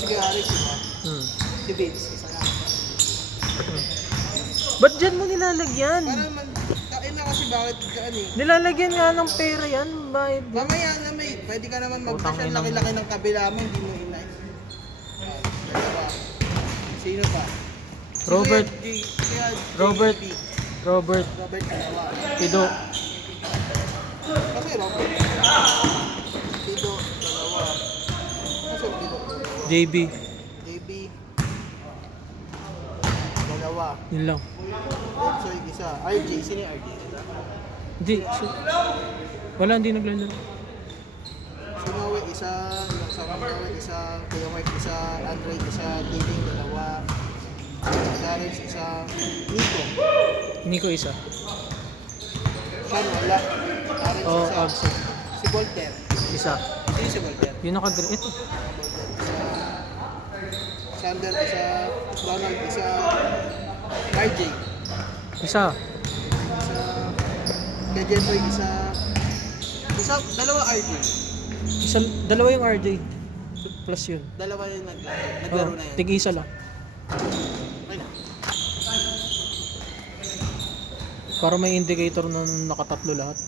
si Gary, diba? Si Vince, isa lang. Ba't dyan mo nilalagyan? Para man, kain na kasi bakit dyan eh. Nilalagyan nga ng pera yan. Bayad yan. Mamaya na may, pwede ka naman Utang mag-fashion, ina mo. laki-laki ng kabila mo, hindi mo inay. Diba? Sino pa? Si Robert. Kuya Robert. JB. Robert. Robert dalawa. Pido. Kasi Robert. Pido, dalawa. Kasi Pido, dalawa. JB. JB. Dalawa. Yun lang. Bensoy, isa. RJ, sino yung RJ? Isa? Hindi. Wala, hindi naglalaro. Si Noe, isa. Yung sa Noe, isa. Kuya Mike, isa. Andre, isa. Tiling, dalawa. Darren, isa. Nico. Nico isa. Sean, wala. Darren, Oo, isa. absent. Si Volter. Isa. Sino si Volter? Yun naka-green. Ito. Sander, isa. Ronald, isa. RJ. Isa. Isa. Kay Jeffoy, isa. Isa, dalawa RJ. Isa. Dalawa yung RJ. Plus yun. Dalawa yung naglaro Oh, na yan. tig-isa lang. Okay na. Para may indicator na nakatatlo lahat.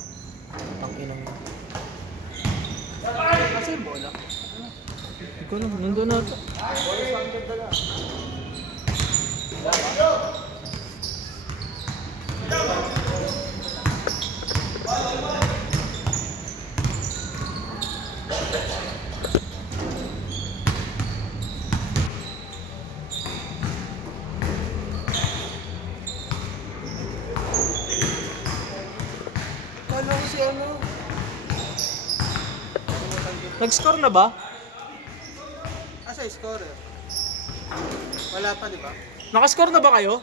Tanginang. Kasi yung bola. Hindi ko alam. Nandun na ito. Bola Sander dala. Kala ko si ano? Nag-score na ba? Asa yung scorer? Wala pa, di ba? Nakascore na ba kayo?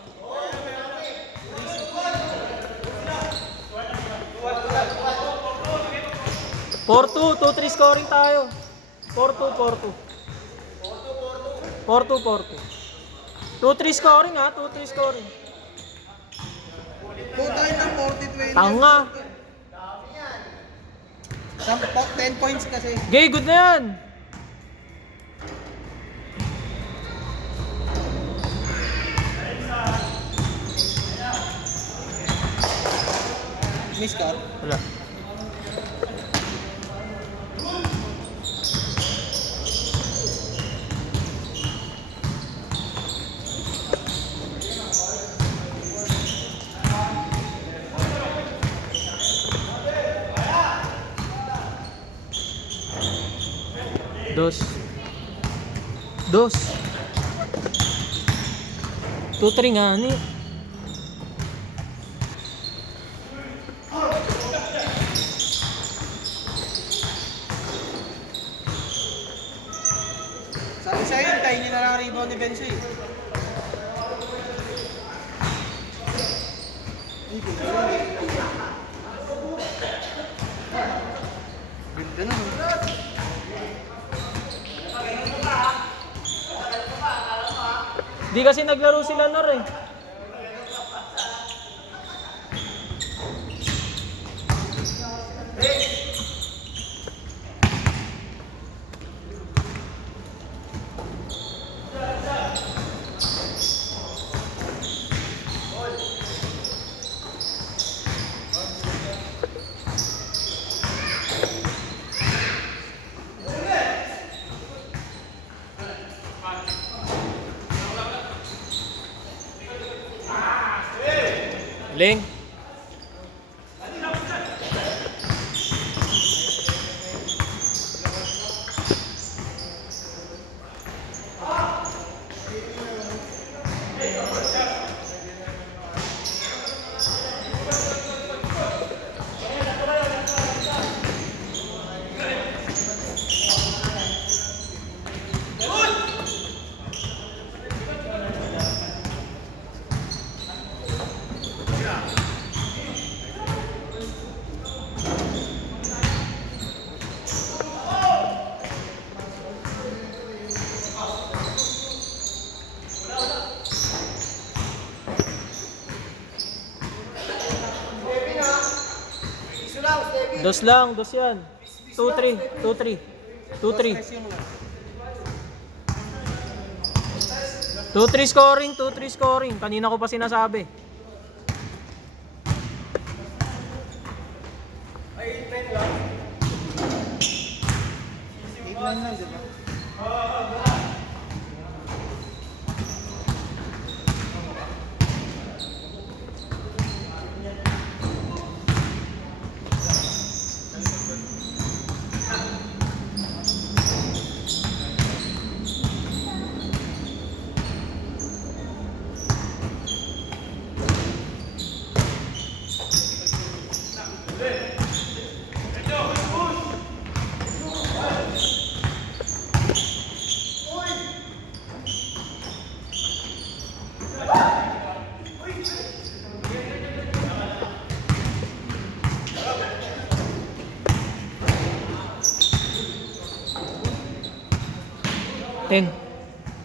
Porto, 2-3 scoring tayo. Porto. 2-3 scoring ha, 2-3 scoring. Kung tayo ng 40-20. Tanga. 10 points kasi. Gay, good na yan. Miss ka? Wala. Dos. 2-3 nga ni. Sabi sa'yo, hintayin niyo na lang ang rebound ni Benzo eh. Ganda na. Di kasi naglaro sila Nor eh. Ling. Dos lang, dos yan. 2-3, 2-3. 2-3. 2-3 scoring, 2-3 scoring. Kanina ko pa sinasabi. Eight lang lang, di ba? Ten.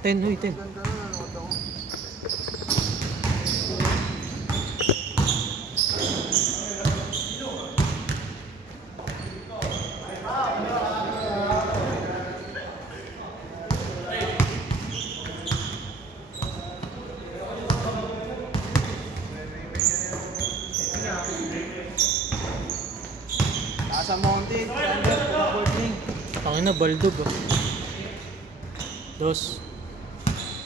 10, uy, 10. Ganda na ano ito. Taas ang mountain, under, boarding. Tangina, baldog ah. Dos.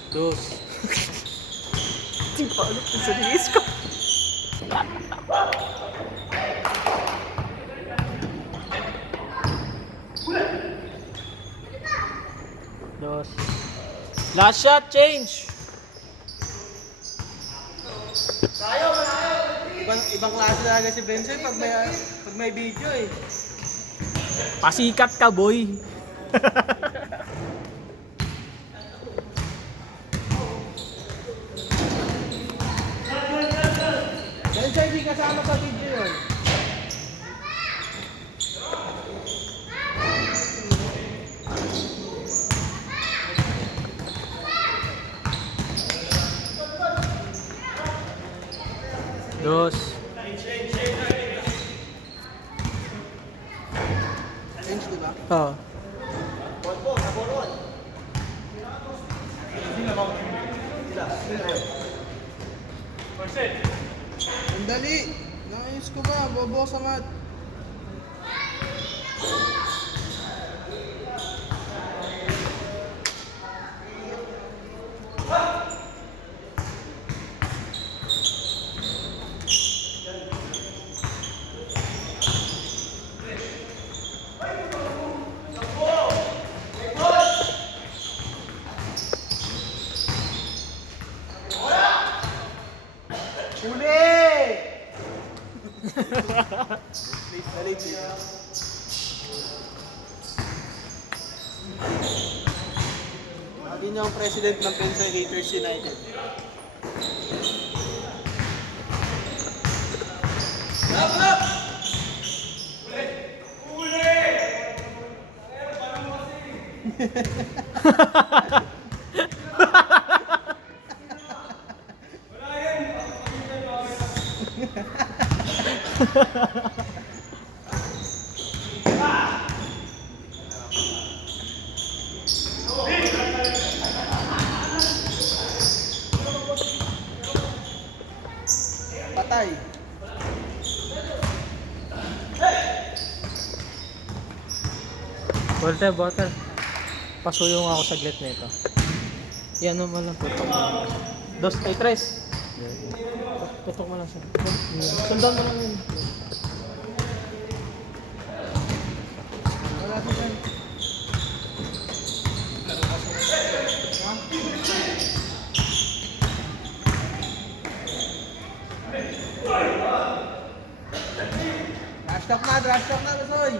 Dos. Di pa alam kung sa liis ko. Dos. Last shot, change. Ibang klase talaga si Benson pag may video eh. Pasikat ka, boy. Benson hindi kasama sa video yun. Dos. Bench, di ba? Oh. Ang dali! Naayos ko ba? Bobo sa mat. Huli! Late. Lagi niyo ang president ng Pensa Gators United. Patay. Walter. Pasuyong ako saglit nito. Yan naman lang, tutok mo lang. Dos, ay, tres. Tutok mo lang siya. Sundan mo lang yun. Wala ko dyan. Trash talk na, Basoy.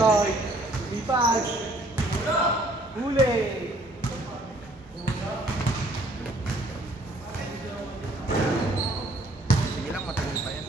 Basoy, lipat. Huli. Sige lang, matagal pa yan.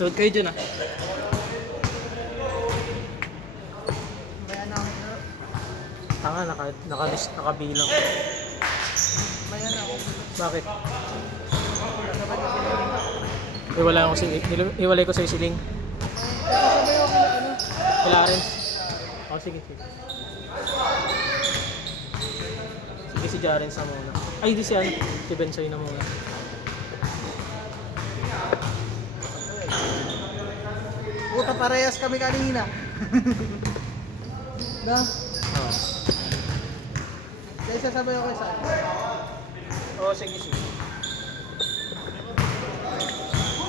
Sunod kayo dyan ah. May anak. Tanga, nakabilang. May anak. Bakit? Iwalay ko sa siling. Sabay ako na ano. Clarence. Oh, sige. Sige si Jaren sa muna. Ay, di si ano. Si Bensoy na muna. Puta, parehas kami kanina. Na? Oo. Kaya sasabay ako sa Oh, sige.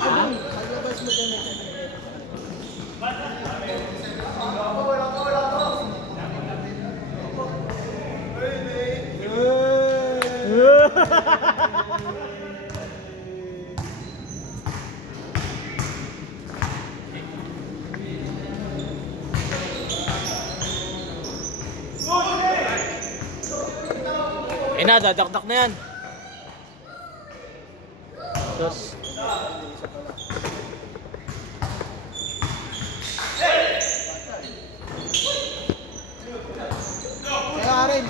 Maglabas mo dyan. Eh na, dadakdak na yan. Dos. Kaya rin.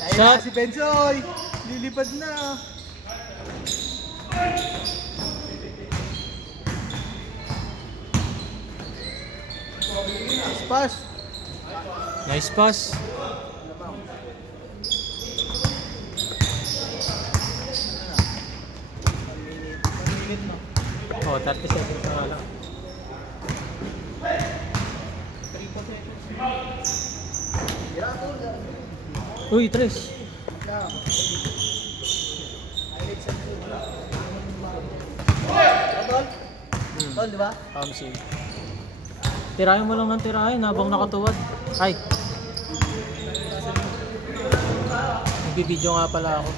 Ayun Shot. na si Bensoy. Lilipad na. Pass. Nice pass. Oh, 30 seconds na lang. Uy, Tres. Tol, di ba? Save. Tirahin mo lang ng tirahin habang nakatuwad. Ay. Nagbibideo nga pala ako.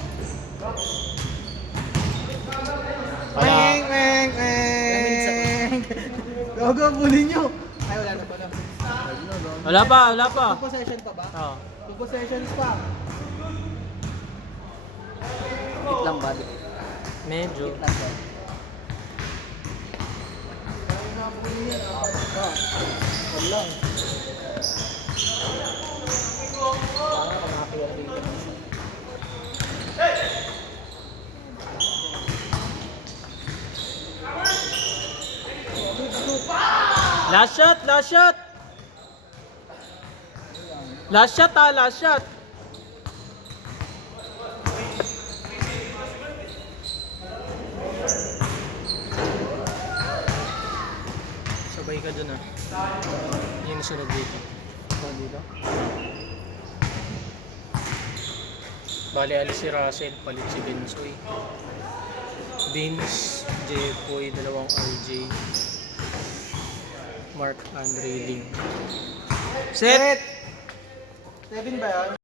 Meng, meng, meng. Gogo, bulin nyo. Ay, wala na pala. Wala pa. 2 possession pa ba? Oo. 2 possessions pa. Hit lang ba? Medyo. Wala. Last shot. Last shot. Sabay ka dun ah. Yung sunod dito. Dito? Bali, alis si Russell, palit si Bensoy. Vince, Jepoy, 2 RJ. Mark Andre Ling. Set! 7 ba yan?